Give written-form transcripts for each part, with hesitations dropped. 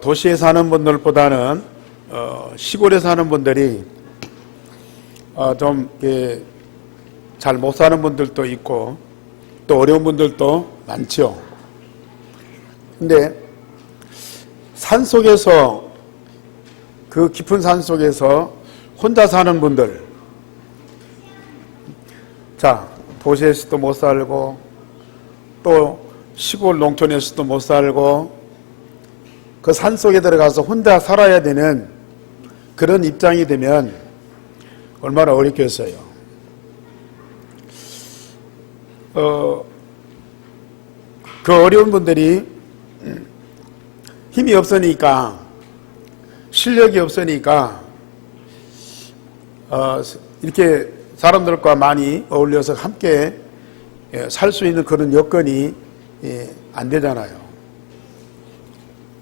도시에 사는 분들보다는 시골에 사는 분들이 좀 잘 못 사는 분들도 있고 또 어려운 분들도 많죠. 근데 산 속에서, 그 깊은 산 속에서 혼자 사는 분들, 자, 도시에서도 못 살고 또 시골 농촌에서도 못 살고 그 산 속에 들어가서 혼자 살아야 되는 그런 입장이 되면 얼마나 어렵겠어요. 그 어려운 분들이 힘이 없으니까, 실력이 없으니까 이렇게 사람들과 많이 어울려서 함께 살 수 있는 그런 여건이 안 되잖아요.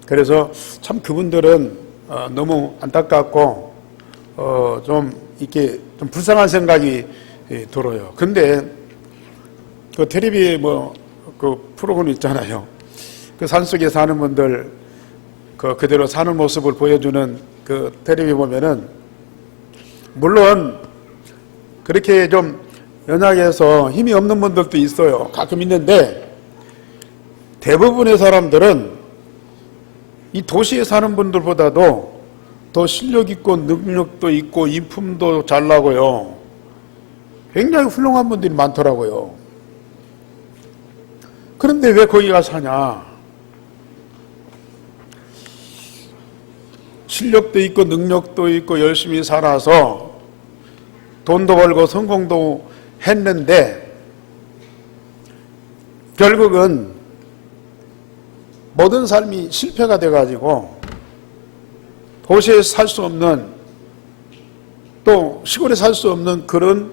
그래서 참 그분들은 너무 안타깝고 좀 이렇게 좀 불쌍한 생각이 들어요. 근데 그 텔레비에 그 프로그램 있잖아요. 그 산속에 사는 분들 그대로 사는 모습을 보여주는 그 텔레비 보면은, 물론 그렇게 좀 연약해서 힘이 없는 분들도 있어요. 가끔 있는데 대부분의 사람들은 이 도시에 사는 분들보다도 더 실력 있고 능력도 있고 인품도 잘 나고요. 굉장히 훌륭한 분들이 많더라고요. 그런데 왜 거기 가서 사냐? 실력도 있고 능력도 있고 열심히 살아서 돈도 벌고 성공도 했는데 결국은 모든 삶이 실패가 돼가지고 도시에 살 수 없는, 또 시골에 살 수 없는 그런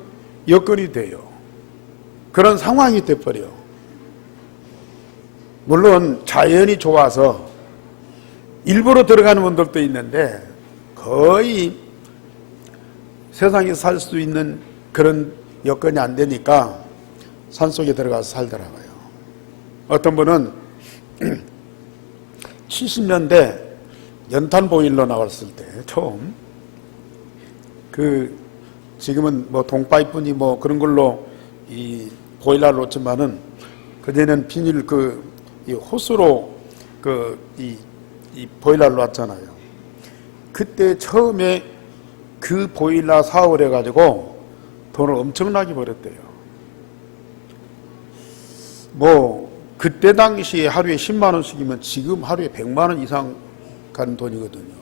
여건이 돼요. 그런 상황이 돼버려요. 물론 자연이 좋아서 일부러 들어가는 분들도 있는데 거의 세상에 살 수 있는 그런 여건이 안 되니까 산속에 들어가서 살더라고요. 어떤 분은 70년대 연탄 보일러 나왔을 때 처음, 지금은 동파이프니 그런 걸로 이 보일러를 놓지만은 그전에는 비닐 이 호스로 이 보일러를 놨잖아요. 그때 처음에 그 보일러 사업을 해가지고 돈을 엄청나게 벌었대요. 그때 당시에 하루에 10만 원씩이면 지금 하루에 100만 원 이상 가는 돈이거든요.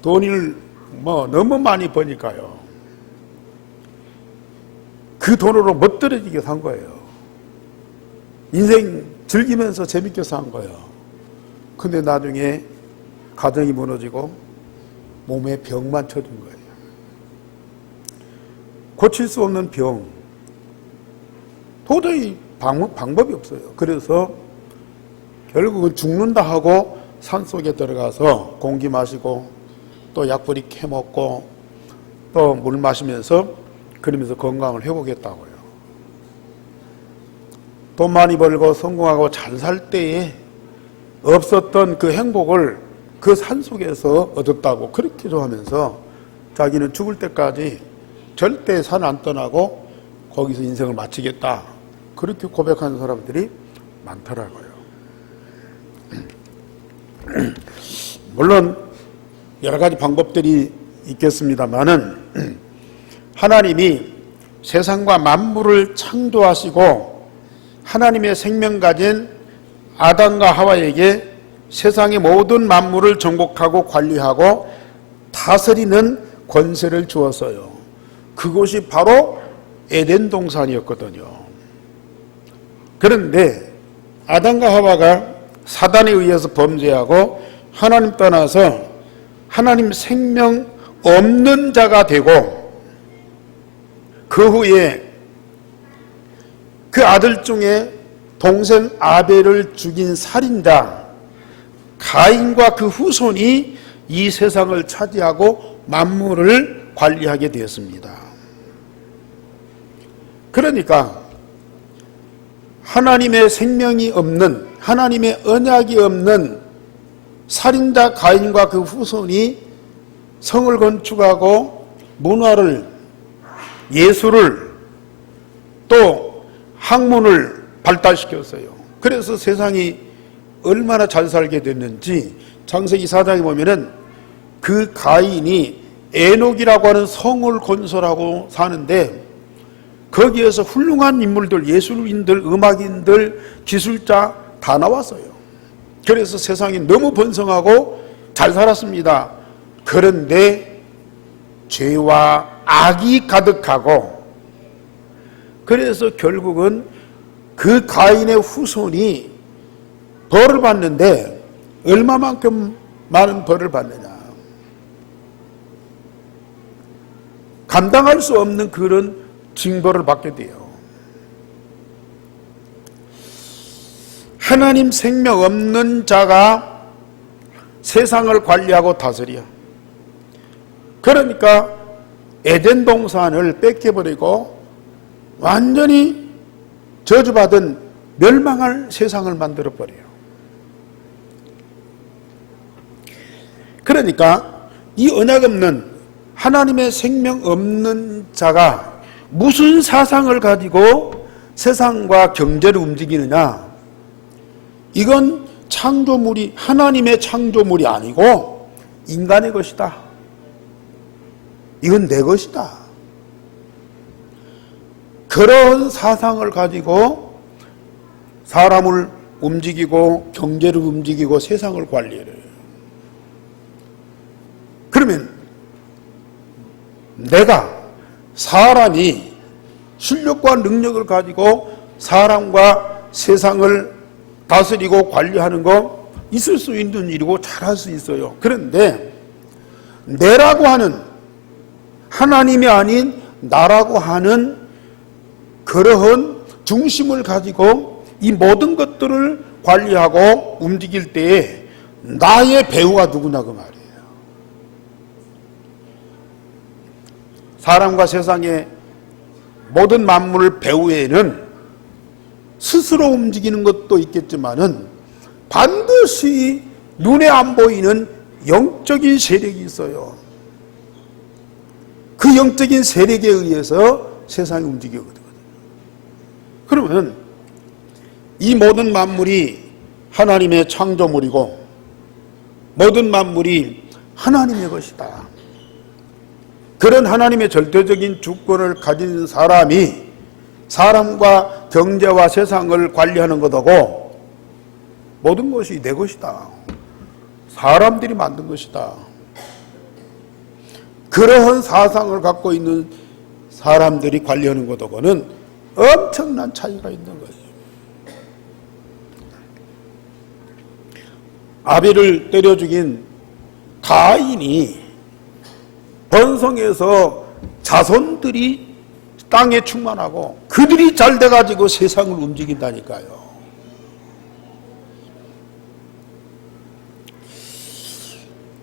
돈을 너무 많이 버니까요. 그 돈으로 멋들어지게 산 거예요. 인생 즐기면서 재밌게 산 거예요. 근데 나중에 가정이 무너지고 몸에 병만 쳐준 거예요. 고칠 수 없는 병. 도저히 방법이 없어요. 그래서 결국은 죽는다 하고 산속에 들어가서 공기 마시고 또 약불이 캐먹고 또 물 마시면서 그러면서 건강을 회복했다고요. 돈 많이 벌고 성공하고 잘 살 때에 없었던 그 행복을 그 산속에서 얻었다고 그렇게 좋아하면서 자기는 죽을 때까지 절대 산 안 떠나고 거기서 인생을 마치겠다, 그렇게 고백하는 사람들이 많더라고요. 물론 여러 가지 방법들이 있겠습니다만은 하나님이 세상과 만물을 창조하시고 하나님의 생명 가진 아담과 하와에게 세상의 모든 만물을 정복하고 관리하고 다스리는 권세를 주었어요. 그곳이 바로 에덴 동산이었거든요. 그런데 아담과 하와가 사단에 의해서 범죄하고 하나님 떠나서 하나님 생명 없는 자가 되고, 그 후에 그 아들 중에 동생 아벨을 죽인 살인자 가인과 그 후손이 이 세상을 차지하고 만물을 관리하게 되었습니다. 그러니까 하나님의 생명이 없는, 하나님의 언약이 없는 살인자 가인과 그 후손이 성을 건축하고 문화를, 예술을, 또 학문을 발달시켰어요. 그래서 세상이 얼마나 잘 살게 됐는지 창세기 4장에 보면은 그 가인이 에녹이라고 하는 성을 건설하고 사는데 거기에서 훌륭한 인물들, 예술인들, 음악인들, 기술자 다 나왔어요. 그래서 세상이 너무 번성하고 잘 살았습니다. 그런데 죄와 악이 가득하고, 그래서 결국은 그 가인의 후손이 벌을 받는데 얼마만큼 많은 벌을 받느냐, 감당할 수 없는 그런 징벌을 받게 돼요. 하나님 생명 없는 자가 세상을 관리하고 다스려. 그러니까 에덴 동산을 뺏겨버리고 완전히 저주받은 멸망할 세상을 만들어버려요. 그러니까 이 언약 없는, 하나님의 생명 없는 자가 무슨 사상을 가지고 세상과 경제를 움직이느냐, 이건 창조물이, 하나님의 창조물이 아니고 인간의 것이다. 이건 내 것이다. 그런 사상을 가지고 사람을 움직이고 경제를 움직이고 세상을 관리해요. 그러면 내가, 사람이 실력과 능력을 가지고 사람과 세상을 다스리고 관리하는 거 있을 수 있는 일이고 잘할 수 있어요. 그런데 내라고 하는, 하나님이 아닌 나라고 하는 그러한 중심을 가지고 이 모든 것들을 관리하고 움직일 때에 나의 배우가 누구냐 그 말이에요. 사람과 세상의 모든 만물을 배후에는 스스로 움직이는 것도 있겠지만은 반드시 눈에 안 보이는 영적인 세력이 있어요. 그 영적인 세력에 의해서 세상이 움직이거든요. 그러면 이 모든 만물이 하나님의 창조물이고 모든 만물이 하나님의 것이다. 그런 하나님의 절대적인 주권을 가진 사람이 사람과 경제와 세상을 관리하는 것하고 모든 것이 내 것이다. 사람들이 만든 것이다. 그러한 사상을 갖고 있는 사람들이 관리하는 것하고는 엄청난 차이가 있는 거예요. 아벨을 때려 죽인 가인이 번성해서 자손들이 땅에 충만하고 그들이 잘 돼가지고 세상을 움직인다니까요.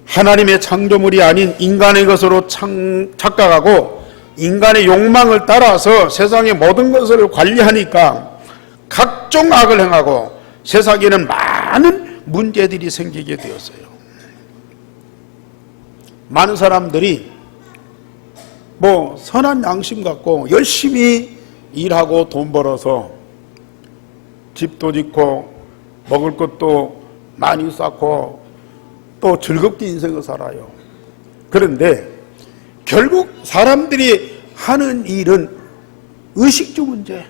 하나님의 창조물이 아닌 인간의 것으로 착각하고 인간의 욕망을 따라서 세상의 모든 것을 관리하니까 각종 악을 행하고 세상에는 많은 문제들이 생기게 되었어요. 많은 사람들이 선한 양심 갖고 열심히 일하고 돈 벌어서 집도 짓고 먹을 것도 많이 쌓고 또 즐겁게 인생을 살아요. 그런데 결국 사람들이 하는 일은 의식주 문제,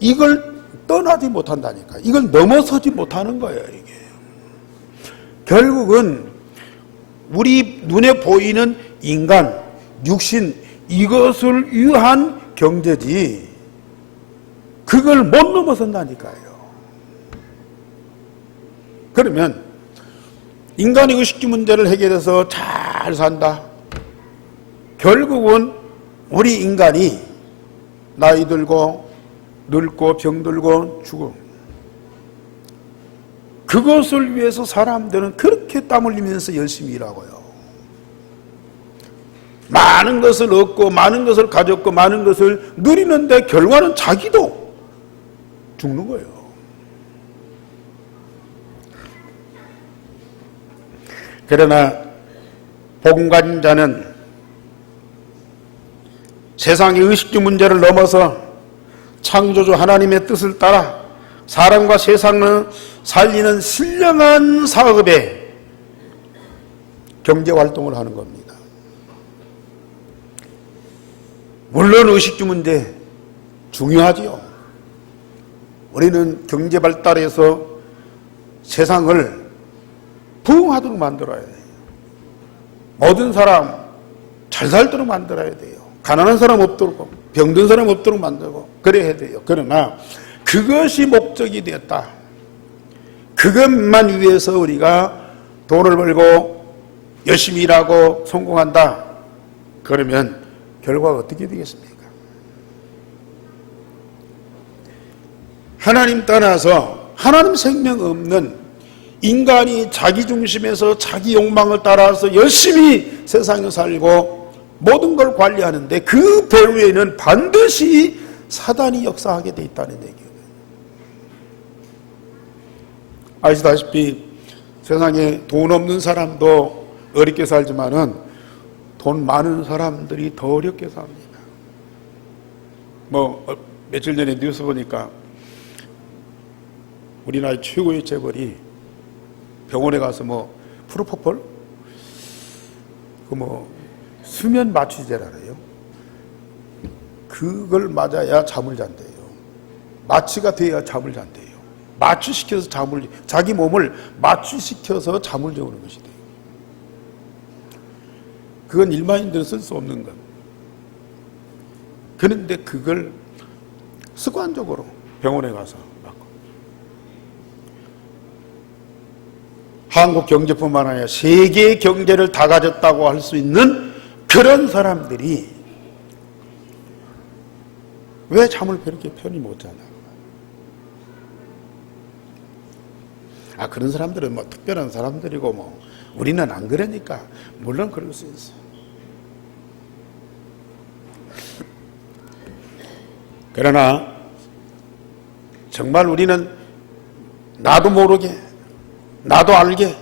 이걸 떠나지 못한다니까. 이걸 넘어서지 못하는 거예요, 이게. 결국은 우리 눈에 보이는 인간, 육신, 이것을 위한 경제지 그걸 못 넘어선다니까요. 그러면 인간이 의식주 문제를 해결해서 잘 산다. 결국은 우리 인간이 나이 들고 늙고 병들고 죽어. 그것을 위해서 사람들은 그렇게 땀 흘리면서 열심히 일하고요. 많은 많은 것을 얻고 많은 것을 가졌고 많은 것을 누리는데 결과는 자기도 죽는 거예요. 그러나 복음 가진 자는 세상의 의식주 문제를 넘어서 창조주 하나님의 뜻을 따라 사람과 세상을 살리는 신령한 사업에 경제활동을 하는 겁니다. 물론 의식주 문제 중요하지요. 우리는 경제 발달해서 세상을 부흥하도록 만들어야 돼요. 모든 사람 잘 살도록 만들어야 돼요. 가난한 사람 없도록, 병든 사람 없도록 만들고 그래야 돼요. 그러나 그것이 목적이 되었다. 그것만 위해서 우리가 돈을 벌고 열심히 일하고 성공한다. 그러면 결과가 어떻게 되겠습니까? 하나님 떠나서 하나님 생명 없는 인간이 자기 중심에서 자기 욕망을 따라서 열심히 세상에 살고 모든 걸 관리하는데 그 배후에는 반드시 사단이 역사하게 돼 있다는 얘기예요. 아시다시피 세상에 돈 없는 사람도 어렵게 살지만은 돈 많은 사람들이 더 어렵게 삽니다. 며칠 전에 뉴스 보니까 우리나라 최고의 재벌이 병원에 가서 프로포폴? 수면 마취제라래요. 그걸 맞아야 잠을 잔대요. 마취가 돼야 잠을 잔대요. 마취시켜서 자기 몸을 마취시켜서 잠을 재우는 것이 돼요. 그건 일반인들은 쓸 수 없는 것. 그런데 그걸 습관적으로 병원에 가서 맞고. 한국 경제뿐만 아니라 세계 경제를 다 가졌다고 할 수 있는 그런 사람들이 왜 잠을 그렇게 편히 못 자나? 그런 사람들은 특별한 사람들이고 우리는 안 그러니까 물론 그럴 수 있어. 그러나 정말 우리는 나도 모르게 나도 알게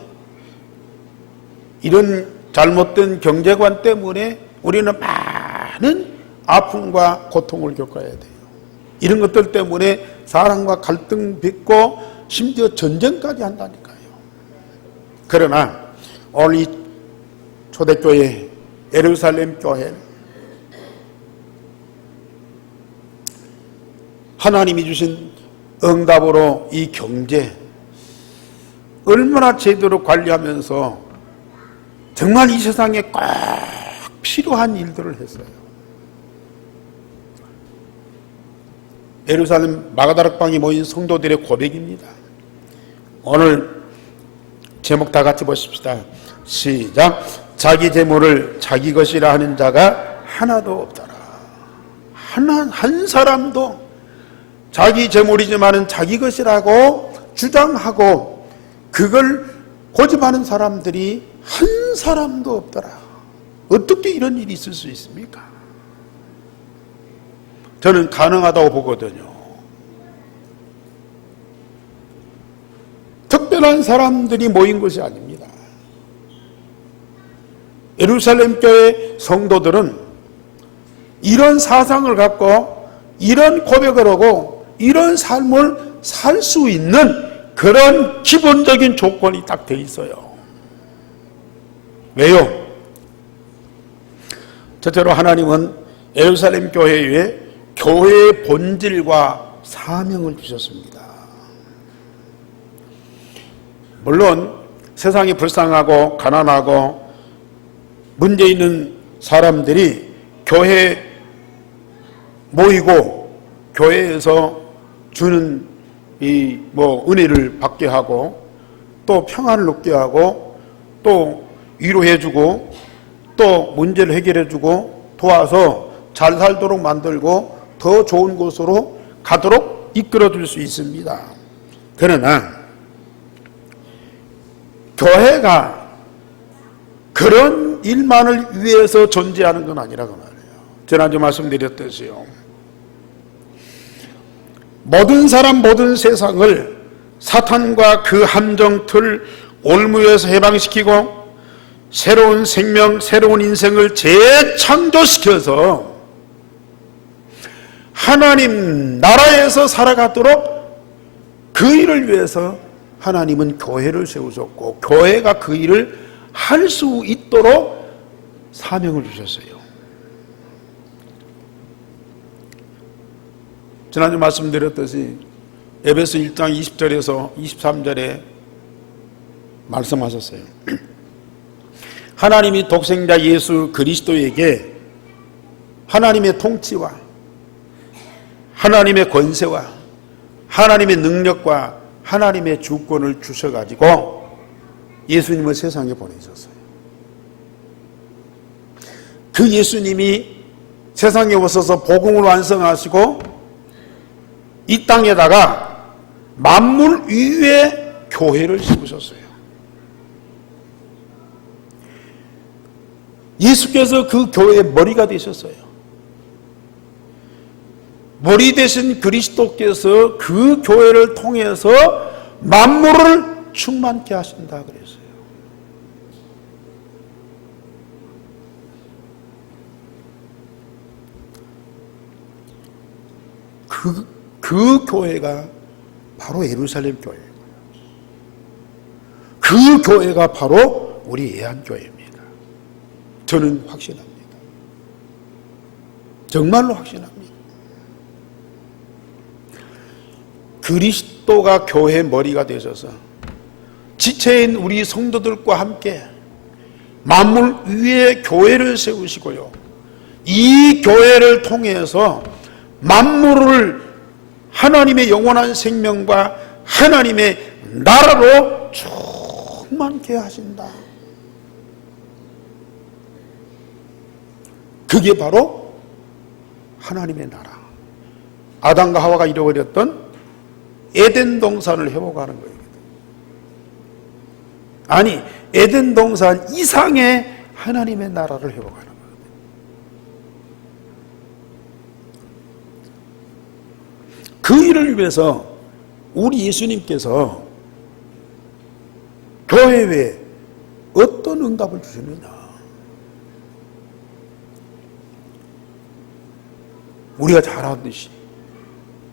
이런 잘못된 경제관 때문에 우리는 많은 아픔과 고통을 겪어야 돼요. 이런 것들 때문에 사람과 갈등 빚고 심지어 전쟁까지 한다니까요. 그러나 오늘 이 초대교회 예루살렘 교회 하나님이 주신 응답으로 이 경제 얼마나 제대로 관리하면서 정말 이 세상에 꼭 필요한 일들을 했어요. 예루살렘 마가다락방에 모인 성도들의 고백입니다. 오늘 제목 다 같이 보십시다. 시작. 자기 재물을 자기 것이라 하는 자가 하나도 없더라. 한 사람도 자기 재물이지만은 자기 것이라고 주장하고 그걸 고집하는 사람들이 한 사람도 없더라. 어떻게 이런 일이 있을 수 있습니까? 저는 가능하다고 보거든요. 특별한 사람들이 모인 것이 아닙니다. 예루살렘 교회 성도들은 이런 사상을 갖고 이런 고백을 하고 이런 삶을 살 수 있는 그런 기본적인 조건이 딱 돼 있어요. 왜요? 첫째로 하나님은 예루살렘 교회에 교회의 본질과 사명을 주셨습니다. 물론 세상이 불쌍하고 가난하고 문제 있는 사람들이 교회에 모이고 교회에서 주는 이 은혜를 받게 하고 또 평안을 얻게 하고 또 위로해주고 또 문제를 해결해주고 도와서 잘 살도록 만들고 더 좋은 곳으로 가도록 이끌어줄 수 있습니다. 그러나 교회가 그런 일만을 위해서 존재하는 건 아니라고 말해요. 지난주 말씀드렸듯이요, 모든 사람 모든 세상을 사탄과 그 함정틀 올무에서 해방시키고 새로운 생명, 새로운 인생을 재창조시켜서 하나님 나라에서 살아가도록 그 일을 위해서 하나님은 교회를 세우셨고 교회가 그 일을 할 수 있도록 사명을 주셨어요. 지난주 말씀드렸듯이 에베소 1장 20절에서 23절에 말씀하셨어요. 하나님이 독생자 예수 그리스도에게 하나님의 통치와 하나님의 권세와 하나님의 능력과 하나님의 주권을 주셔가지고 예수님을 세상에 보내셨어요. 그 예수님이 세상에 오셔서 복음을 완성하시고 이 땅에다가 만물 위에 교회를 세우셨어요. 예수께서 그 교회의 머리가 되셨어요. 머리 되신 그리스도께서 그 교회를 통해서 만물을 충만케 하신다 그랬어요. 그 교회가 바로 예루살렘 교회예요. 그 교회가 바로 우리 예한교회입니다. 저는 확신합니다. 정말로 확신합니다. 그리스도가 교회의 머리가 되셔서 지체인 우리 성도들과 함께 만물 위에 교회를 세우시고요, 이 교회를 통해서 만물을 하나님의 영원한 생명과 하나님의 나라로 충만케 하신다. 그게 바로 하나님의 나라, 아담과 하와가 잃어버렸던 에덴 동산을 회복하는 거예요. 아니, 에덴 동산 이상의 하나님의 나라를 회복하는 거예요. 그 일을 위해서 우리 예수님께서 교회에 어떤 응답을 주셨느냐? 우리가 잘 아듯이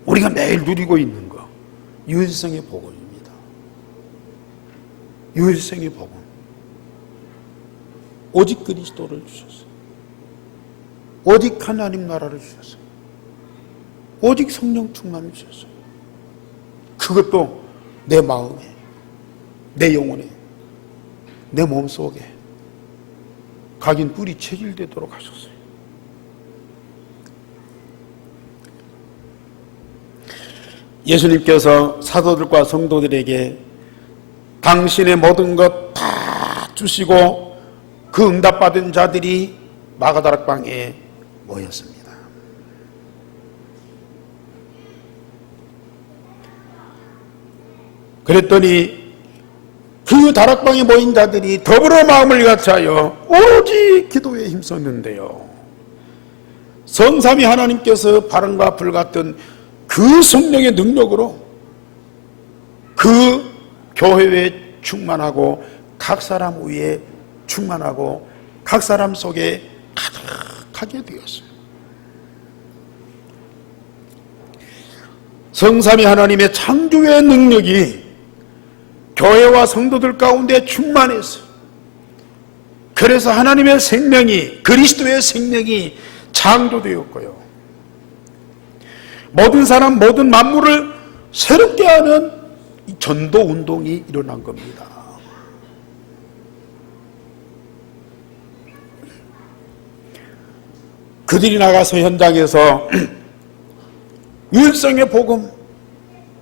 우리가 매일 누리고 있는 거, 유일성의 복음입니다. 유일성의 복음. 오직 그리스도를 주셨어요. 오직 하나님 나라를 주셨어요. 오직 성령 충만을 주셨어요. 그것도 내 마음에, 내 영혼에, 내 몸속에 각인 뿌리 체질되도록 하셨어요. 예수님께서 사도들과 성도들에게 당신의 모든 것 다 주시고 그 응답받은 자들이 마가다락방에 모였습니다. 그랬더니 그 다락방에 모인 자들이 더불어 마음을 같이하여 오로지 기도에 힘썼는데요, 성삼위 하나님께서 바람과 불 같은 그 성령의 능력으로 그 교회에 충만하고 각 사람 위에 충만하고 각 사람 속에 가득하게 되었어요. 성삼위 하나님의 창조의 능력이 교회와 성도들 가운데 충만했어요. 그래서 하나님의 생명이, 그리스도의 생명이 창조되었고요, 모든 사람 모든 만물을 새롭게 하는 이 전도 운동이 일어난 겁니다. 그들이 나가서 현장에서 유일성의 복음,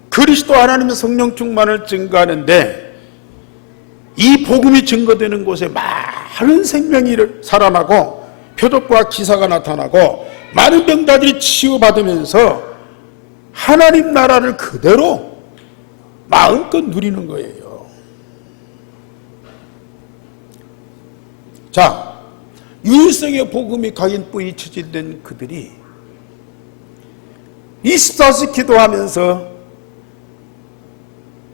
그리스도 하나님의 성령 충만을 증거하는데, 이 복음이 증거되는 곳에 많은 생명이 살아나고 표적과 기사가 나타나고 많은 병자들이 치유받으면서 하나님 나라를 그대로 마음껏 누리는 거예요. 자, 유일성의 복음이 각인뿌리 체질된 그들이 24시 기도하면서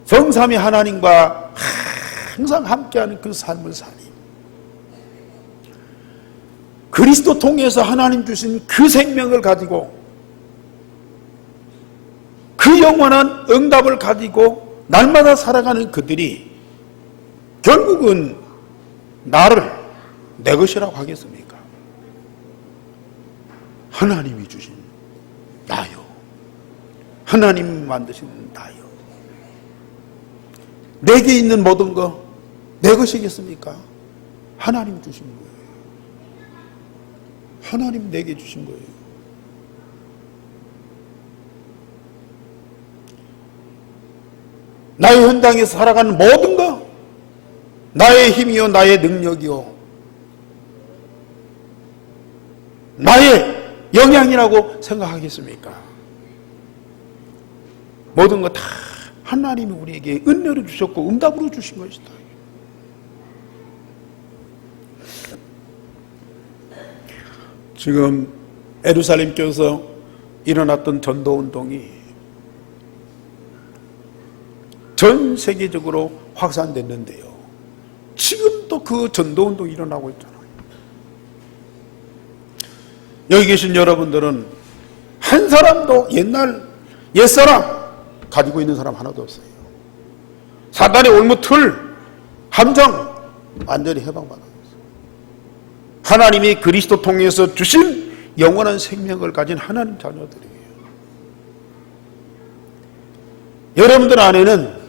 성삼위 하나님과 항상 함께하는 그 삶을 사니, 그리스도 통해서 하나님 주신 그 생명을 가지고, 그 영원한 응답을 가지고 날마다 살아가는 그들이 결국은 나를 내 것이라고 하겠습니까? 하나님이 주신 나요, 하나님 만드신 나요, 내게 있는 모든 거 내 것이겠습니까? 하나님 주신 거예요. 하나님 내게 주신 거예요. 나의 현장에서 살아가는 모든 거 나의 힘이요, 나의 능력이요, 나의 영향이라고 생각하겠습니까? 모든 거 다 하나님이 우리에게 은혜로 주셨고 응답으로 주신 것이다. 지금 예루살렘 교회에서 일어났던 전도운동이 전 세계적으로 확산됐는데요, 지금도 그 전도운동이 일어나고 있잖아요. 여기 계신 여러분들은 한 사람도 옛사람 가지고 있는 사람 하나도 없어요. 사단의 올무틀 함정 완전히 해방받았어요. 하나님이 그리스도 통해서 주신 영원한 생명을 가진 하나님 자녀들이에요. 여러분들 안에는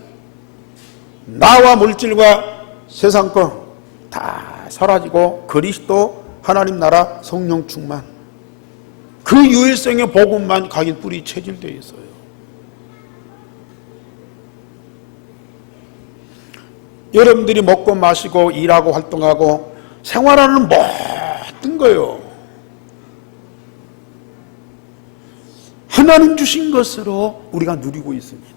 나와 물질과 세상 거 다 사라지고 그리스도 하나님 나라 성령 충만, 그 유일성의 복음만 각인 뿌리 체질되어 있어요. 여러분들이 먹고 마시고 일하고 활동하고 생활하는 모든 거요, 하나님 주신 것으로 우리가 누리고 있습니다.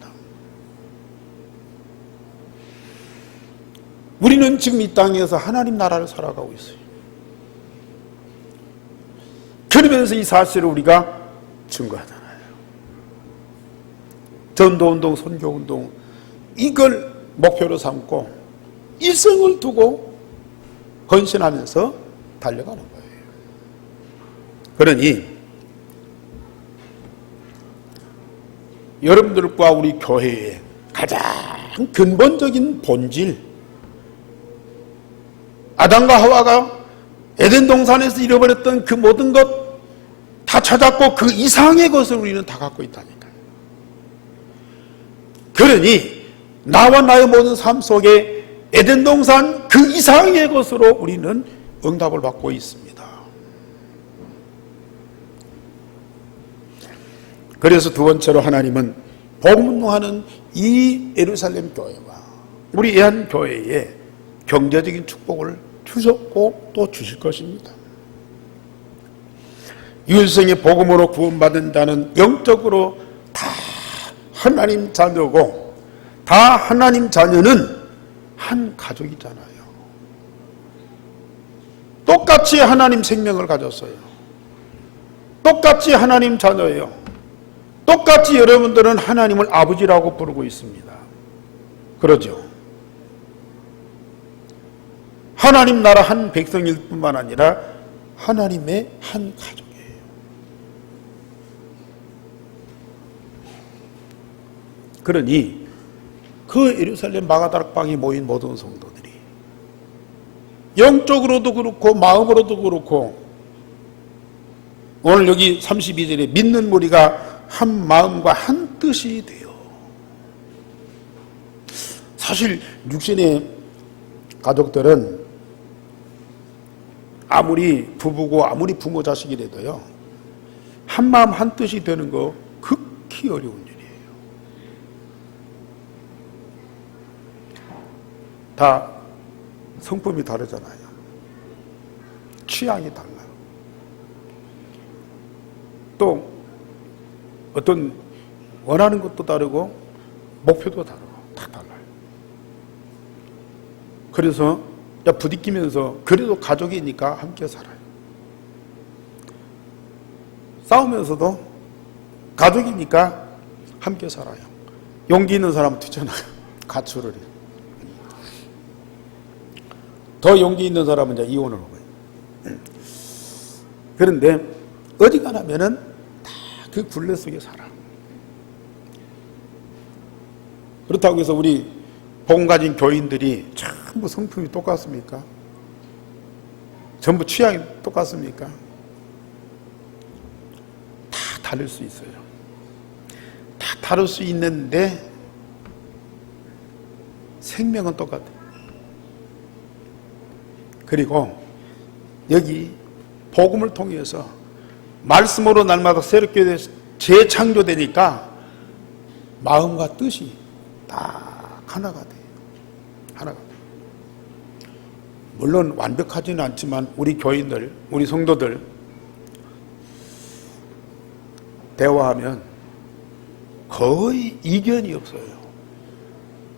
우리는 지금 이 땅에서 하나님 나라를 살아가고 있어요. 그러면서 이 사실을 우리가 증거하잖아요. 전도운동, 선교운동, 이걸 목표로 삼고 일성을 두고 헌신하면서 달려가는 거예요. 그러니 여러분들과 우리 교회의 가장 근본적인 본질, 아담과 하와가 에덴 동산에서 잃어버렸던 그 모든 것 다 찾았고 그 이상의 것을 우리는 다 갖고 있다니까요. 그러니 나와 나의 모든 삶 속에 에덴 동산 그 이상의 것으로 우리는 응답을 받고 있습니다. 그래서 두 번째로 하나님은 복음운동하는 이 예루살렘 교회와 우리 예한교회에 경제적인 축복을 주셨고 또 주실 것입니다. 유일성의 복음으로 구원받은 자는 영적으로 다 하나님 자녀고, 다 하나님 자녀는 한 가족이잖아요. 똑같이 하나님 생명을 가졌어요. 똑같이 하나님 자녀예요. 똑같이 여러분들은 하나님을 아버지라고 부르고 있습니다. 그러죠? 하나님 나라 한 백성일 뿐만 아니라 하나님의 한 가족이에요. 그러니 그 예루살렘 마가다락방에 모인 모든 성도들이 영적으로도 그렇고 마음으로도 그렇고, 오늘 여기 32절에 믿는 무리가 한 마음과 한 뜻이 돼요. 사실 육신의 가족들은 아무리 부부고 아무리 부모 자식이라도요, 한 마음 한 뜻이 되는 거 극히 어려운 일이에요. 다 성품이 다르잖아요. 취향이 달라요. 또 어떤 원하는 것도 다르고 목표도 다르고 다 달라요. 그래서 부딪히면서 그래도 가족이니까 함께 살아요. 싸우면서도 가족이니까 함께 살아요. 용기 있는 사람은 뛰쳐나가요. 가출을 해요. 더 용기 있는 사람은 이제 이혼을 하고요. 그런데 어지간하면은 다 그 굴레 속에 살아. 그렇다고 해서 우리 복 가진 교인들이 전부 성품이 똑같습니까? 전부 취향이 똑같습니까? 다 다를 수 있어요. 다 다를 수 있는데 생명은 똑같아요. 그리고 여기 복음을 통해서 말씀으로 날마다 새롭게 재창조되니까 마음과 뜻이 딱 하나가 돼요. 하나가 돼요. 물론 완벽하지는 않지만 우리 교인들, 우리 성도들 대화하면 거의 이견이 없어요.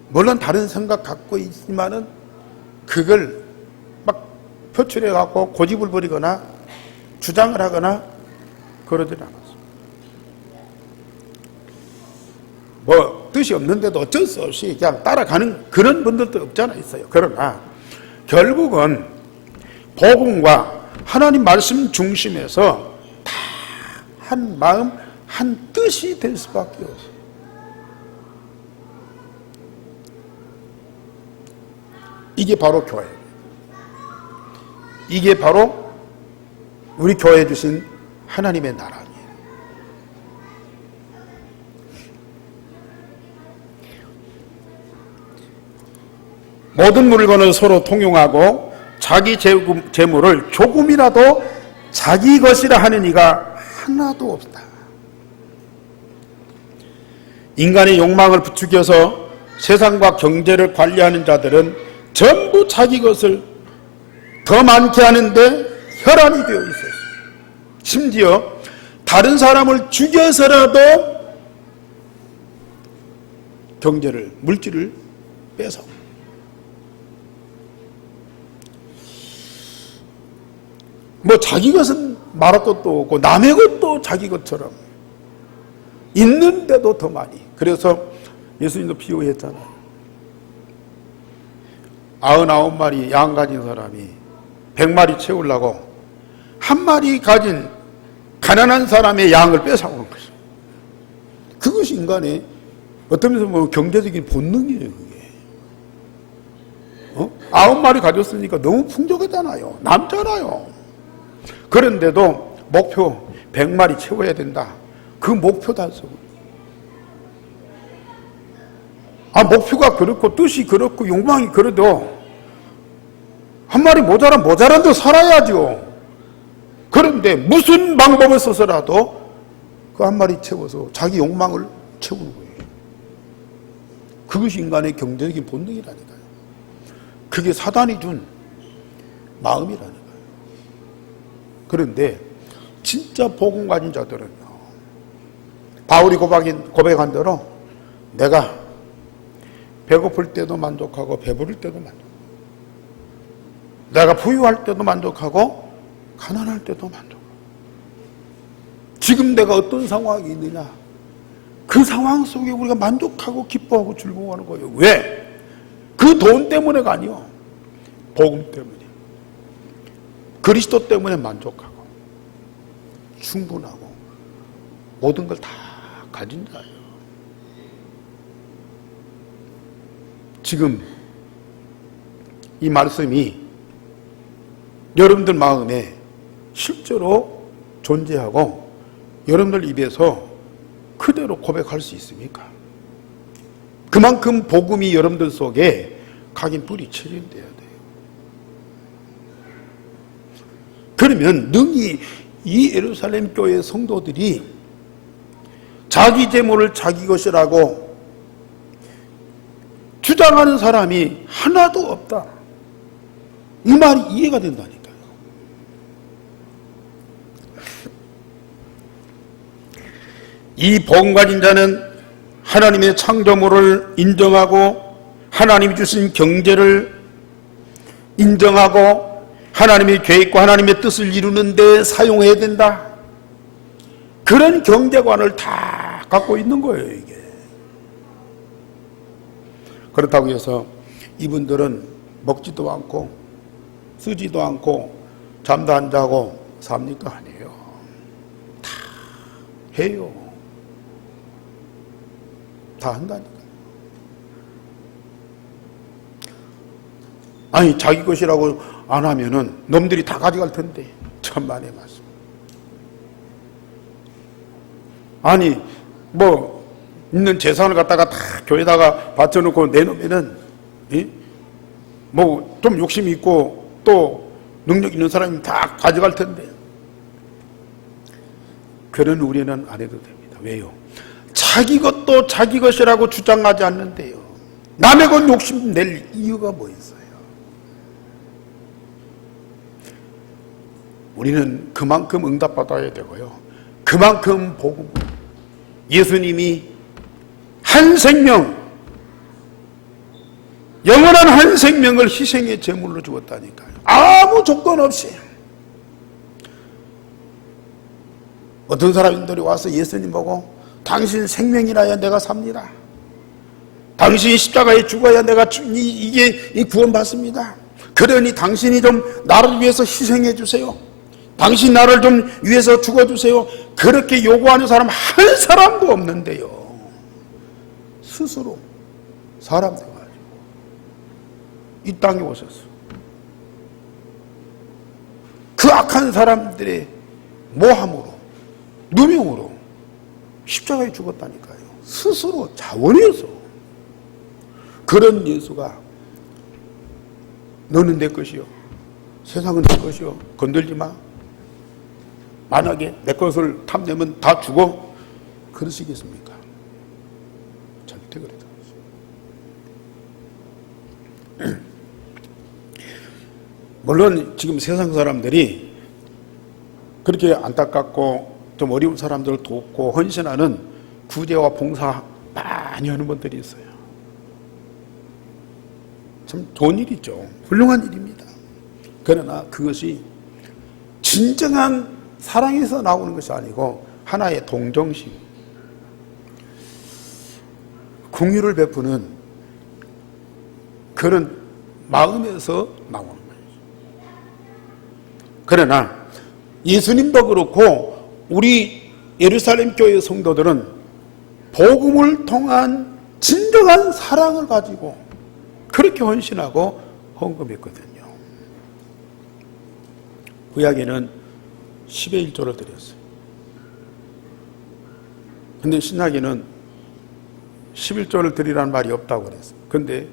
물론 다른 생각 갖고 있지만은 그걸 막 표출해 갖고 고집을 부리거나 주장을 하거나 그러질 않았어요. 뭐 뜻이 없는데도 어쩔 수 없이 그냥 따라가는 그런 분들도 없잖아 있어요. 그러나 결국은 복음과 하나님 말씀 중심에서 다 한 마음 한 뜻이 될 수밖에 없어요. 이게 바로 교회. 이게 바로 우리 교회에 주신 하나님의 나라입니다. 모든 물건을 서로 통용하고 자기 재물을 조금이라도 자기 것이라 하는 이가 하나도 없다. 인간의 욕망을 부추겨서 세상과 경제를 관리하는 자들은 전부 자기 것을 더 많게 하는데 혈안이 되어 있어요. 심지어 다른 사람을 죽여서라도 경제를, 물질을 뺏어. 뭐 자기 것은 말할 것도 없고 남의 것도 자기 것처럼 있는데도 더 많이. 그래서 예수님도 비유했잖아요. 99마리 양 가진 사람이 100마리 채우려고 한 마리 가진 가난한 사람의 양을 뺏어오는 거죠. 그것이 인간의 어떤 면에서 뭐 경제적인 본능이에요. 그게 9마리 가졌으니까 너무 풍족하잖아요. 남잖아요. 그런데도 목표 100마리 채워야 된다. 그 목표 달성. 목표가 그렇고 뜻이 그렇고 욕망이 그래도 한 마리 모자란 데 살아야죠. 그런데 무슨 방법을 써서라도 그 한 마리 채워서 자기 욕망을 채우는 거예요. 그것이 인간의 경제적인 본능이라니까요. 그게 사단이 준 마음이라니까요. 그런데 진짜 복음 가진 자들은요, 바울이 고백한 대로 내가 배고플 때도 만족하고 배부를 때도 만족하고, 내가 부유할 때도 만족하고 가난할 때도 만족하고, 지금 내가 어떤 상황이 있느냐 그 상황 속에 우리가 만족하고 기뻐하고 즐거워하는 거예요. 왜? 그 돈 때문에가 아니요, 복음 때문에, 그리스도 때문에 만족하고 충분하고 모든 걸 다 가진 자예요. 지금 이 말씀이 여러분들 마음에 실제로 존재하고 여러분들 입에서 그대로 고백할 수 있습니까? 그만큼 복음이 여러분들 속에 각인 뿌리쳐져야 돼요. 그러면 능히 이 예루살렘 교회 성도들이 자기 재물을 자기 것이라고 주장하는 사람이 하나도 없다. 이 말이 이해가 된다니까요. 이 복음 가진 자는 하나님의 창조물을 인정하고 하나님이 주신 경제를 인정하고 하나님의 계획과 하나님의 뜻을 이루는 데 사용해야 된다. 그런 경제관을 다 갖고 있는 거예요, 이게. 그렇다고 해서 이분들은 먹지도 않고 쓰지도 않고 잠도 안 자고 삽니까? 아니에요. 다 해요. 다 한다니까. 아니, 자기 것이라고 안 하면은 놈들이 다 가져갈 텐데. 천만의 말씀. 아니, 뭐 있는 재산을 갖다가 다 교회다가 바쳐놓고 내놓으면은 뭐 좀 욕심이 있고 또 능력 있는 사람이 다 가져갈 텐데. 그런 우리는 안 해도 됩니다. 왜요? 자기 것도 자기 것이라고 주장하지 않는데요. 남의 것 욕심 낼 이유가 뭐 있어요? 우리는 그만큼 응답받아야 되고요. 그만큼 복음, 예수님이 한 생명, 영원한 한 생명을 희생의 제물로 주었다니까요. 아무 조건 없이. 어떤 사람들이 와서 예수님 보고 당신 생명이라야 내가 삽니다. 당신이 십자가에 죽어야 내가 이게 구원받습니다. 그러니 당신이 좀 나를 위해서 희생해 주세요. 당신 나를 좀 위해서 죽어주세요. 그렇게 요구하는 사람 한 사람도 없는데요. 스스로 사람 돼가지고 이 땅에 오셨어. 그 악한 사람들의 모함으로, 누명으로 십자가에 죽었다니까요. 스스로 자원해서. 그런 예수가 너는 내 것이요, 세상은 내 것이요, 건들지 마. 만약에 내 것을 탐내면 다 죽어? 그러시겠습니까? 절대 그러지 않습니다. 물론 지금 세상 사람들이 그렇게 안타깝고 좀 어려운 사람들을 돕고 헌신하는 구제와 봉사 많이 하는 분들이 있어요. 참 좋은 일이죠. 훌륭한 일입니다. 그러나 그것이 진정한 사랑에서 나오는 것이 아니고 하나의 동정심, 긍휼을 베푸는 그런 마음에서 나오는 거예요. 그러나 예수님도 그렇고 우리 예루살렘 교회 성도들은 복음을 통한 진정한 사랑을 가지고 그렇게 헌신하고 헌금했거든요. 구약에는 10의 1조를 드렸어요. 근데 신약에는 11조를 드리라는 말이 없다고 그랬어요. 근데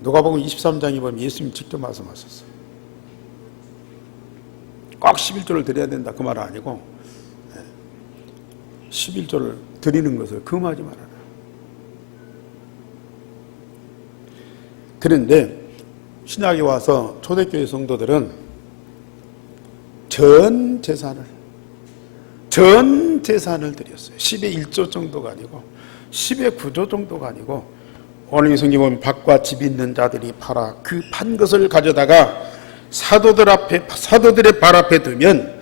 누가복음 23장에 보면 예수님이 직접 말씀하셨어요. 꼭 11조를 드려야 된다 그 말은 아니고 11조를 드리는 것을 금하지 말아라. 그런데 신약에 와서 초대교회 성도들은 전 재산을 드렸어요. 10의 1조 정도가 아니고 10의 9조 정도가 아니고 오늘 성경에 보면 밭과 집 있는 자들이 팔아 그 판 것을 가져다가 사도들의 발 앞에 두면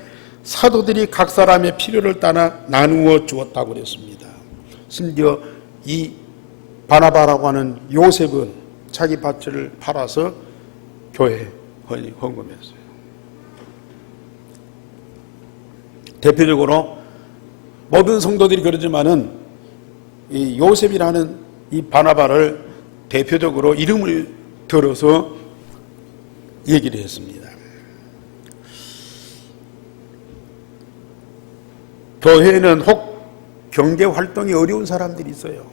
사도들이 각 사람의 필요를 따라 나누어 주었다고 그랬습니다. 심지어 이 바나바라고 하는 요셉은 자기 밭을 팔아서 교회에 헌금했어요. 대표적으로 모든 성도들이 그러지만은 이 요셉이라는 이 바나바를 대표적으로 이름을 들어서 얘기를 했습니다. 교회에는 혹 경제 활동이 어려운 사람들이 있어요.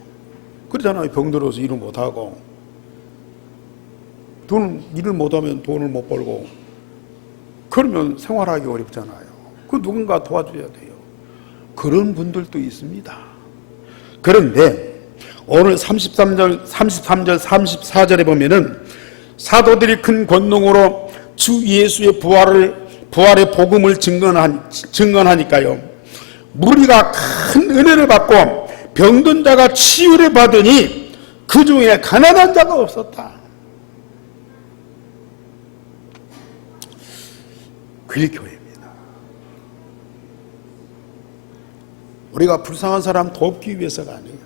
그러잖아요. 병들어서 일을 못하고 일을 못하면 돈을 못 벌고 그러면 생활하기 어렵잖아요. 그 누군가 도와줘야 돼요. 그런 분들도 있습니다. 그런데 오늘 33절, 34절에 보면은 사도들이 큰 권능으로 주 예수의 부활의 복음을 증언하니까요. 무리가 큰 은혜를 받고 병든 자가 치유를 받으니 그 중에 가난한 자가 없었다. 그게 교회입니다. 우리가 불쌍한 사람 돕기 위해서가 아니에요.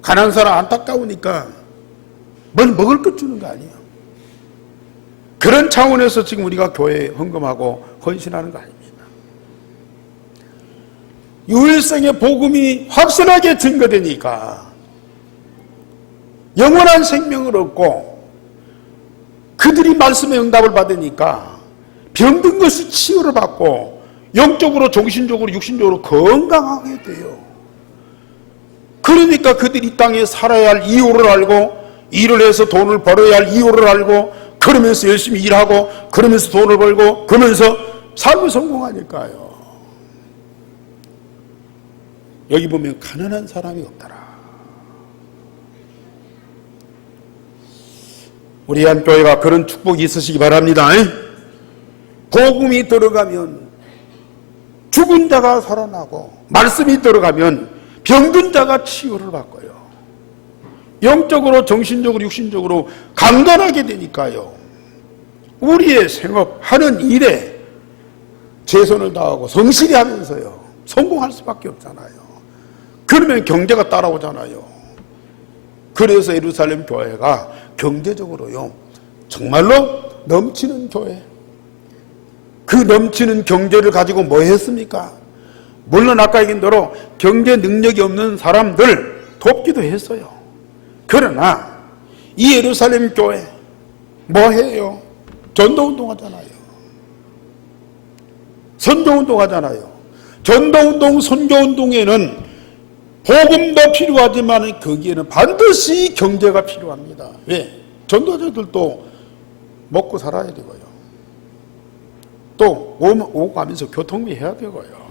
가난한 사람 안타까우니까 뭘 먹을 것 주는 거 아니에요. 그런 차원에서 지금 우리가 교회에 헌금하고 헌신하는 거 아닙니다. 유일성의 복음이 확실하게 증거되니까 영원한 생명을 얻고 그들이 말씀의 응답을 받으니까 병든 것이 치유를 받고 영적으로 정신적으로 육신적으로 건강하게 돼요. 그러니까 그들이 이 땅에 살아야 할 이유를 알고 일을 해서 돈을 벌어야 할 이유를 알고 그러면서 열심히 일하고 그러면서 돈을 벌고 그러면서 삶을 성공하니까요. 여기 보면 가난한 사람이 없더라. 우리 한 교회가 그런 축복이 있으시기 바랍니다. 복음이 들어가면 죽은 자가 살아나고 말씀이 들어가면 병든 자가 치유를 받고요. 영적으로 정신적으로 육신적으로 강건하게 되니까요. 우리의 생업하는 일에 최선을 다하고 성실히 하면서요. 성공할 수밖에 없잖아요. 그러면 경제가 따라오잖아요. 그래서 예루살렘 교회가 경제적으로요. 정말로 넘치는 교회. 그 넘치는 경제를 가지고 뭐 했습니까? 물론 아까 얘기한 대로 경제 능력이 없는 사람들 돕기도 했어요. 그러나 이 예루살렘 교회 뭐 해요? 전도운동 하잖아요. 선교운동 하잖아요. 전도운동, 선교운동에는 복음도 필요하지만 거기에는 반드시 경제가 필요합니다. 왜? 전도자들도 먹고 살아야 되고요. 또 오고 가면서 교통비 해야 되고요.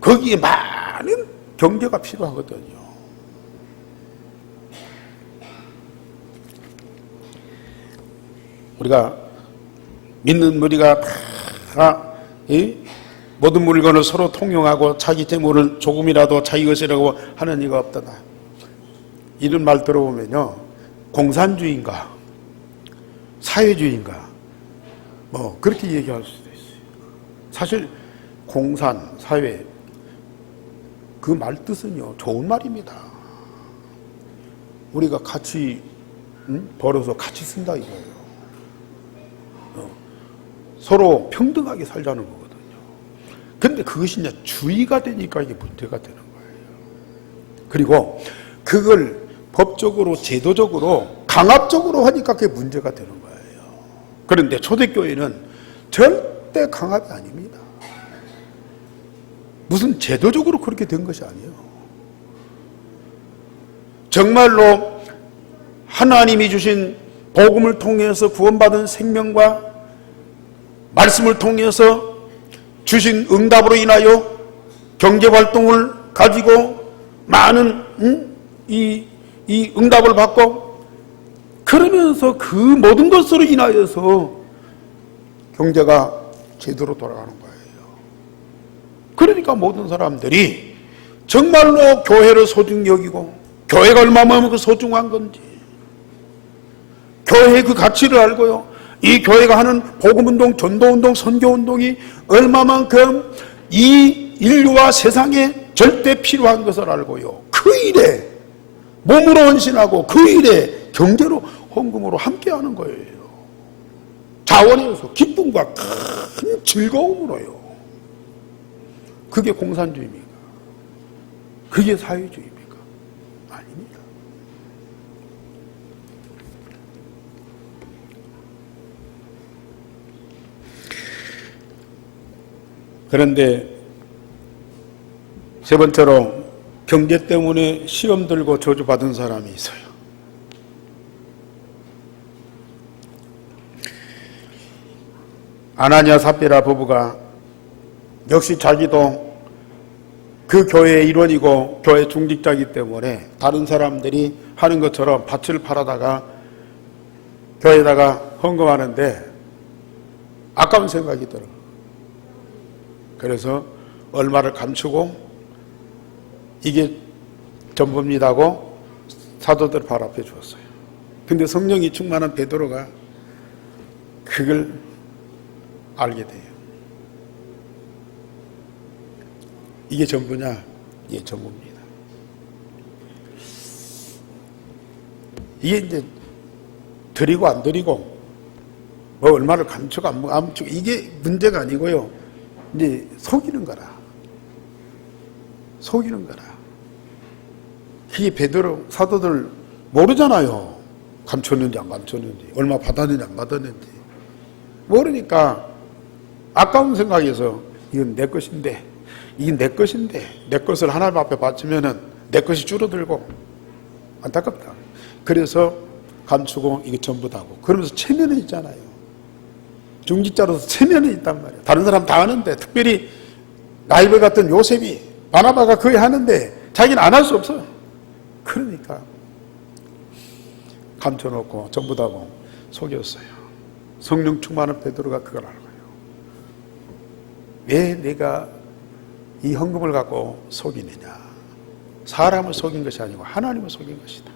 거기에 많은 경제가 필요하거든요. 우리가 믿는 우리가 다 모든 물건을 서로 통용하고 자기 재물을 조금이라도 자기 것이라고 하는 이가 없다. 이런 말 들어보면요, 공산주의인가 사회주의인가 뭐 그렇게 얘기할 수도 있어요. 사실 공산, 사회 그 말 뜻은요 좋은 말입니다. 우리가 같이 벌어서 같이 쓴다 이거예요. 서로 평등하게 살자는 거거든요. 근데 그것이 이제 주의가 되니까 이게 문제가 되는 거예요. 그리고 그걸 법적으로 제도적으로 강압적으로 하니까 그게 문제가 되는 거예요. 그런데 초대교회는 절대 강압이 아닙니다. 무슨 제도적으로 그렇게 된 것이 아니에요. 정말로 하나님이 주신 복음을 통해서 구원받은 생명과 말씀을 통해서 주신 응답으로 인하여 경제활동을 가지고 많은 이 응답을 받고 그러면서 그 모든 것으로 인하여서 경제가 제대로 돌아가는 거예요. 그러니까 모든 사람들이 정말로 교회를 소중히 여기고 교회가 얼마나 그 소중한 건지 교회의 그 가치를 알고요. 이 교회가 하는 복음운동, 전도운동, 선교운동이 얼마만큼 이 인류와 세상에 절대 필요한 것을 알고요. 그 일에 몸으로 헌신하고 그 일에 경제로 헌금으로 함께하는 거예요. 자원에서 기쁨과 큰 즐거움으로요. 그게 공산주의입니까? 그게 사회주의입니까? 아닙니다. 그런데 세 번째로 경제 때문에 시험 들고 저주받은 사람이 있어요. 아나니아 삽비라 부부가 역시 자기도 그 교회의 일원이고 교회 중직자이기 때문에 다른 사람들이 하는 것처럼 밭을 팔아다가 교회에다가 헌금하는데 아까운 생각이 들어. 그래서 얼마를 감추고 이게 전부입니다고 사도들 발 앞에 주었어요. 근데 성령이 충만한 베드로가 그걸 알게 돼요. 이게 전부냐? 이게 전부입니다. 이게 이제 드리고 안 드리고 뭐 얼마를 감추고 안 감추고 이게 문제가 아니고요. 이제 속이는 거라. 속이는 거라. 그게 베드로 사도들 모르잖아요. 감췄는지 안 감췄는지, 얼마 받았는지 안 받았는지 모르니까 아까운 생각에서 이건 내 것인데, 이게 내 것인데 내 것을 하나님 앞에 바치면은 내 것이 줄어들고 안타깝다. 그래서 감추고 이게 전부다고. 그러면서 체면은 있잖아요. 중직자로서 체면은 있단 말이에요. 다른 사람 다 하는데, 특별히 라이벌 같은 요셉이, 바나바가 거의 하는데 자기는 안 할 수 없어요. 그러니까 감춰놓고 전부다고 속였어요. 성령 충만한 베드로가 그걸 알고요. 왜 내가 이 헌금을 갖고 속이느냐? 사람을 속인 것이 아니고 하나님을 속인 것이다.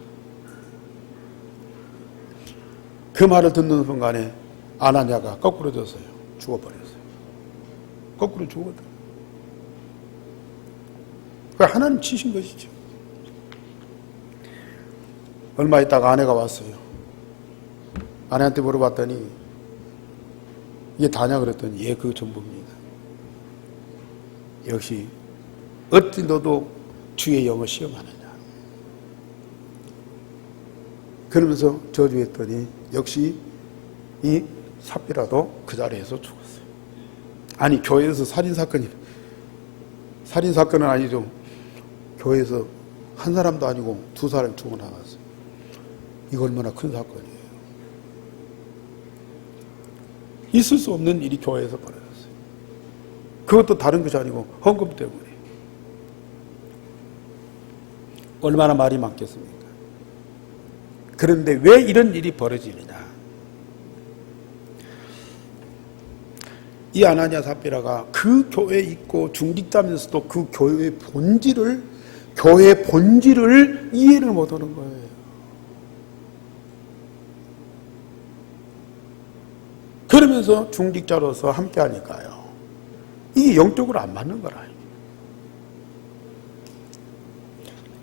그 말을 듣는 순간에 아나니아가 거꾸로 졌어요. 죽어버렸어요. 거꾸로 죽어버렸어요. 하나님 치신 것이죠. 얼마 있다가 아내가 왔어요. 아내한테 물어봤더니 이게 다냐 그랬더니 예, 그거 전부입니다. 역시 어찌 너도 주의 영을 시험하느냐. 그러면서 저주했더니 역시 이 삽비라도 그 자리에서 죽었어요. 아니, 교회에서 살인사건은 아니죠. 교회에서 한 사람도 아니고 두 사람이 죽어나갔어요. 이거 얼마나 큰 사건이에요. 있을 수 없는 일이 교회에서 벌어졌어요. 그것도 다른 것이 아니고 헌금 때문에. 얼마나 말이 많겠습니까? 그런데 왜 이런 일이 벌어지느냐? 이 아나니아 삽비라가 그 교회에 있고 중직자면서도 그 교회의 본질을 이해를 못하는 거예요. 그러면서 중직자로서 함께 하니까요. 이게 영적으로 안 맞는 거라.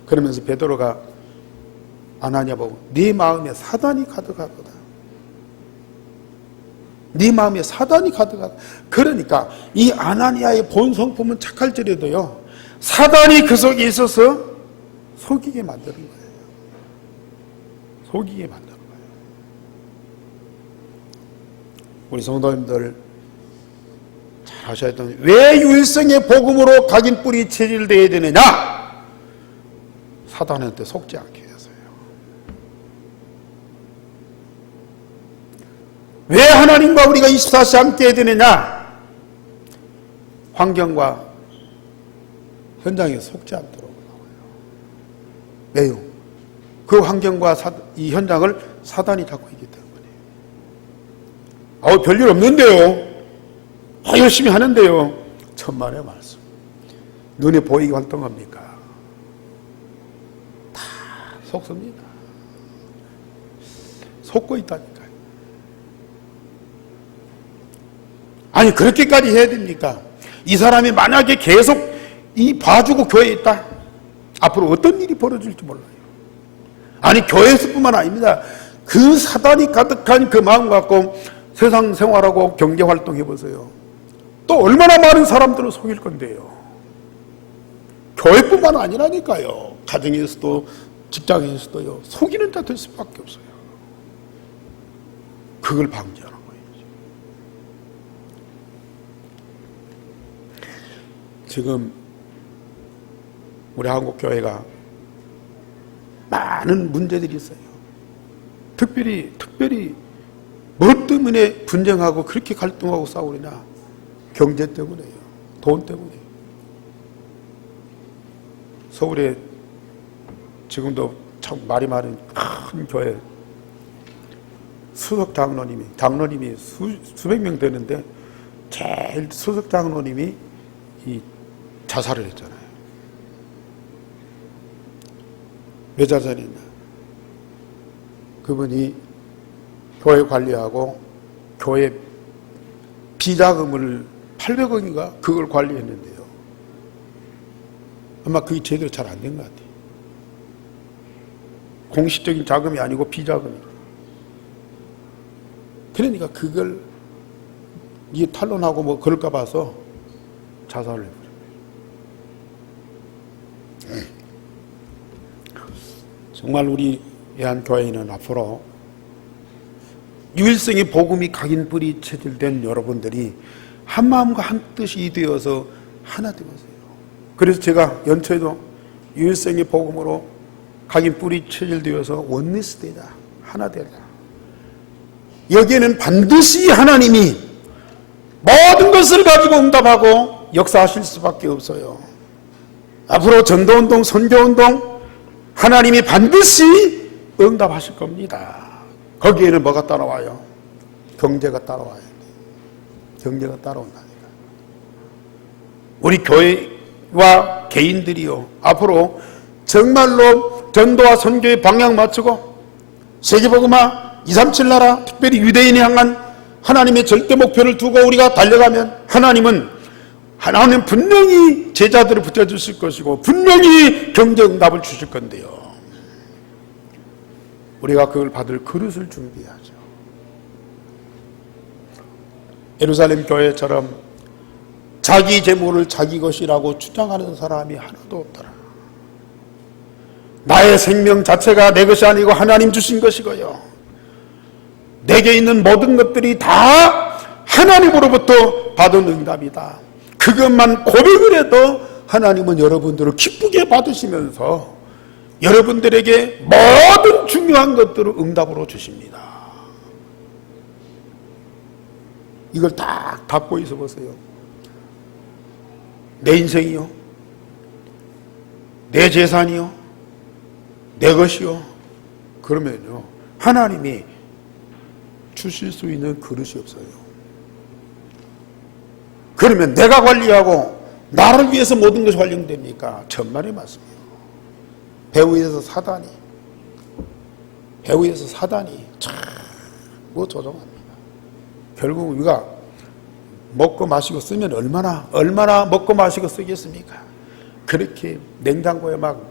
그러면서 베드로가 아나니아 보고 네 마음에 사단이 가득하도다. 네 마음에 사단이 가득하다. 그러니까 이 아나니아의 본 성품은 착할지라도요, 사단이 그 속에 있어서 속이게 만드는 거예요. 속이게 만드는 거예요. 우리 성도님들 잘 아셔야 되는, 왜 유일성의 복음으로 각인 뿌리 체질되어야 되느냐? 사단한테 속지 않게 해서요. 왜 하나님과 우리가 24시 함께 해야 되느냐? 환경과 현장에 속지 않도록. 왜요? 그 환경과 이 현장을 사단이 잡고 있기 때문에. 별일 없는데요. 열심히 하는데요. 천만의 말씀. 눈에 보이게 활동합니까? 다 속습니다. 속고 있다니까요. 아니, 그렇게까지 해야 됩니까? 이 사람이 만약에 계속 이 봐주고 교회에 있다, 앞으로 어떤 일이 벌어질지 몰라요. 아니, 교회에서뿐만 아닙니다. 그 사단이 가득한 그 마음 갖고 세상 생활하고 경제 활동해 보세요. 또 얼마나 많은 사람들을 속일 건데요. 교회뿐만 아니라니까요. 가정에서도 직장에서도요. 속이는 자 될 수밖에 없어요. 그걸 방지하는 거예요. 지금 우리 한국 교회가 많은 문제들이 있어요. 특별히 뭐 때문에 분쟁하고 그렇게 갈등하고 싸우느냐? 경제 때문에요. 돈 때문에. 서울에 지금도 참 말이 많은 큰 교회 수석 장로님이 수백 명 되는데 제일 수석 장로님이 이 자살을 했잖아요. 왜 자살했냐? 그분이 교회 관리하고 교회 비자금을 800억인가 그걸 관리했는데요. 아마 그게 제대로 잘 안 된 것 같아요. 공식적인 자금이 아니고 비자금이에요. 그러니까 그걸 이게 탄론하고 뭐 그럴까 봐서 자살을 해버려요. 정말 우리 애한교회는 앞으로 유일성의 복음이 각인 뿌리 체질된 여러분들이 한 마음과 한 뜻이 되어서 하나 되어서요. 그래서 제가 연초에도 유일성의 복음으로 각인 뿌리 체질되어서 원리스 되자, 하나 되자. 여기에는 반드시 하나님이 모든 것을 가지고 응답하고 역사하실 수밖에 없어요. 앞으로 전도운동, 선교운동 하나님이 반드시 응답하실 겁니다. 거기에는 뭐가 따라와요? 경제가 따라와요. 경제가 따라온다니까. 우리 교회와 개인들이요, 앞으로 정말로 전도와 선교의 방향 맞추고 세계복음화 237 나라, 특별히 유대인에 향한 하나님의 절대 목표를 두고 우리가 달려가면 하나님은 분명히 제자들을 붙여주실 것이고 분명히 경제 응답을 주실 건데요. 우리가 그걸 받을 그릇을 준비하죠. 예루살렘 교회처럼 자기 재물을 자기 것이라고 주장하는 사람이 하나도 없더라. 나의 생명 자체가 내 것이 아니고 하나님 주신 것이고요, 내게 있는 모든 것들이 다 하나님으로부터 받은 응답이다. 그것만 고백을 해도 하나님은 여러분들을 기쁘게 받으시면서 여러분들에게 모든 중요한 것들을 응답으로 주십니다. 이걸 딱 닫고 있어 보세요. 내 인생이요, 내 재산이요, 내 것이요, 그러면요 하나님이 주실 수 있는 그릇이 없어요. 그러면 내가 관리하고 나를 위해서 모든 것이 활용됩니까? 천만의 말씀이에요. 배후에서 사단이 자꾸 조종합니다. 결국 우리가 먹고 마시고 쓰면 얼마나 먹고 마시고 쓰겠습니까? 그렇게 냉장고에 막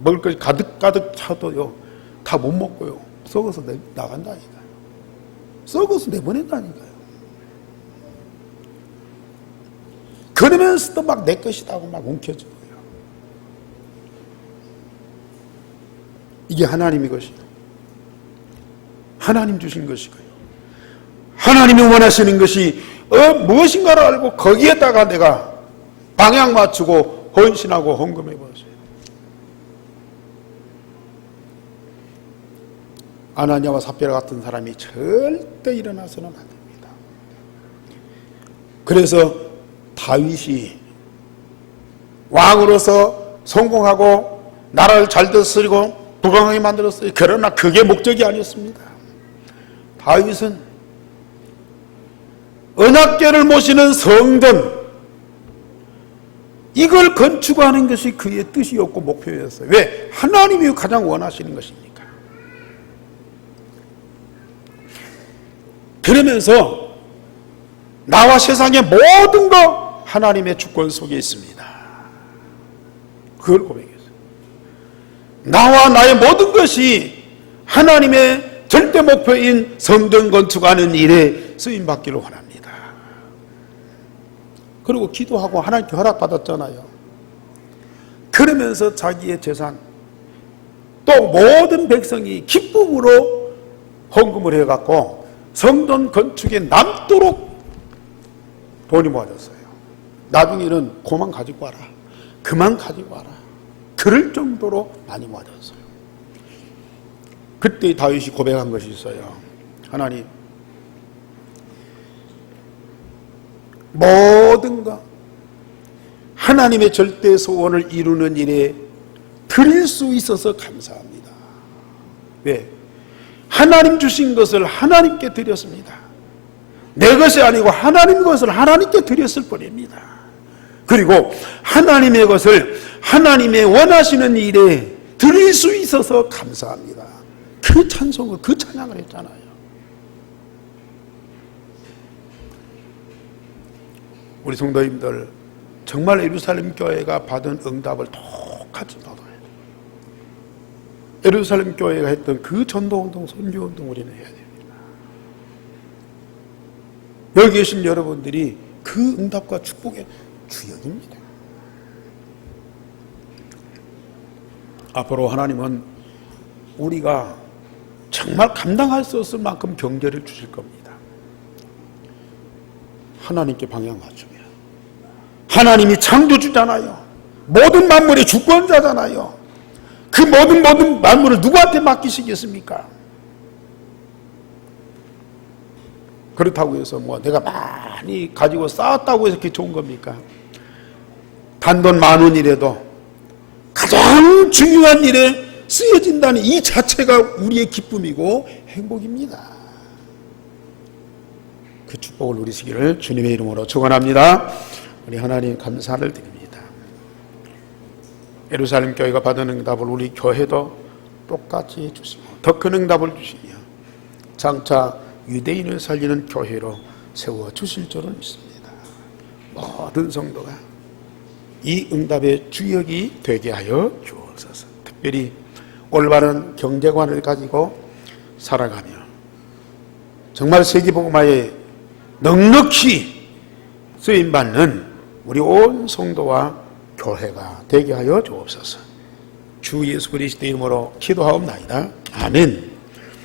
먹을 것이 가득 차도요 다 못 먹고요 썩어서 나간다니까요. 썩어서 내보낸다니까요. 그러면서도 막 내 것이다 하고 막 움켜쥐고요. 이게 하나님의 것이요, 하나님 주신 것이고요, 하나님이 원하시는 것이 무엇인가를 알고 거기에다가 내가 방향 맞추고 헌신하고 헌금해 보세요. 아나니아와 삽비라 같은 사람이 절대 일어나서는 안 됩니다. 그래서 다윗이 왕으로서 성공하고 나라를 잘 다스리고 부강하게 만들었어요. 그러나 그게 목적이 아니었습니다. 다윗은 언약궤를 모시는 성전, 이걸 건축하는 것이 그의 뜻이었고 목표였어요. 왜? 하나님이 가장 원하시는 것입니까? 그러면서 나와 세상의 모든 것 하나님의 주권 속에 있습니다. 그걸 고백했어요. 나와 나의 모든 것이 하나님의 절대 목표인 성전 건축하는 일에 쓰임받기를 원합니다. 그리고 기도하고 하나님께 허락받았잖아요. 그러면서 자기의 재산, 또 모든 백성이 기쁨으로 헌금을 해갖고 성전 건축에 남도록 돈이 모아졌어요. 나중에는 그만 가지고 와라, 그만 가지고 와라, 그럴 정도로 많이 모아졌어요. 그때 다윗이 고백한 것이 있어요. 하나님, 모든 것 하나님의 절대 소원을 이루는 일에 드릴 수 있어서 감사합니다. 왜? 하나님 주신 것을 하나님께 드렸습니다. 내 것이 아니고 하나님 것을 하나님께 드렸을 뿐입니다. 그리고 하나님의 것을 하나님의 원하시는 일에 드릴 수 있어서 감사합니다. 그 찬송을, 그 찬양을 했잖아요. 우리 성도님들 정말 예루살렘 교회가 받은 응답을 똑같이 받아야 돼요. 예루살렘 교회가 했던 그 전도운동, 선교운동 우리는 해야 됩니다. 여기 계신 여러분들이 그 응답과 축복의 주역입니다. 앞으로 하나님은 우리가 정말 감당할 수 없을 만큼 경제를 주실 겁니다. 하나님께 방향 맞추면. 하나님이 창조주잖아요. 모든 만물의 주권자잖아요. 그 모든 만물을 누구한테 맡기시겠습니까? 그렇다고 해서 뭐 내가 많이 가지고 쌓았다고 해서 그게 좋은 겁니까? 단돈 10,000원이라도 가장 중요한 일에 쓰여진다는 이 자체가 우리의 기쁨이고 행복입니다. 그 축복을 누리시기를 주님의 이름으로 축원합니다. 우리 하나님 감사를 드립니다. 예루살렘 교회가 받은 응답을 우리 교회도 똑같이 해주시고 더 큰 응답을 주시며 장차 유대인을 살리는 교회로 세워주실 줄을 믿습니다. 모든 성도가 이 응답의 주역이 되게 하여 주옵소서. 특별히 올바른 경제관을 가지고 살아가며 정말 세계복음화에 넉넉히 쓰임받는 우리 온 성도와 교회가 되게 하여 주옵소서. 주 예수 그리스도의 이름으로 기도하옵나이다. 아멘.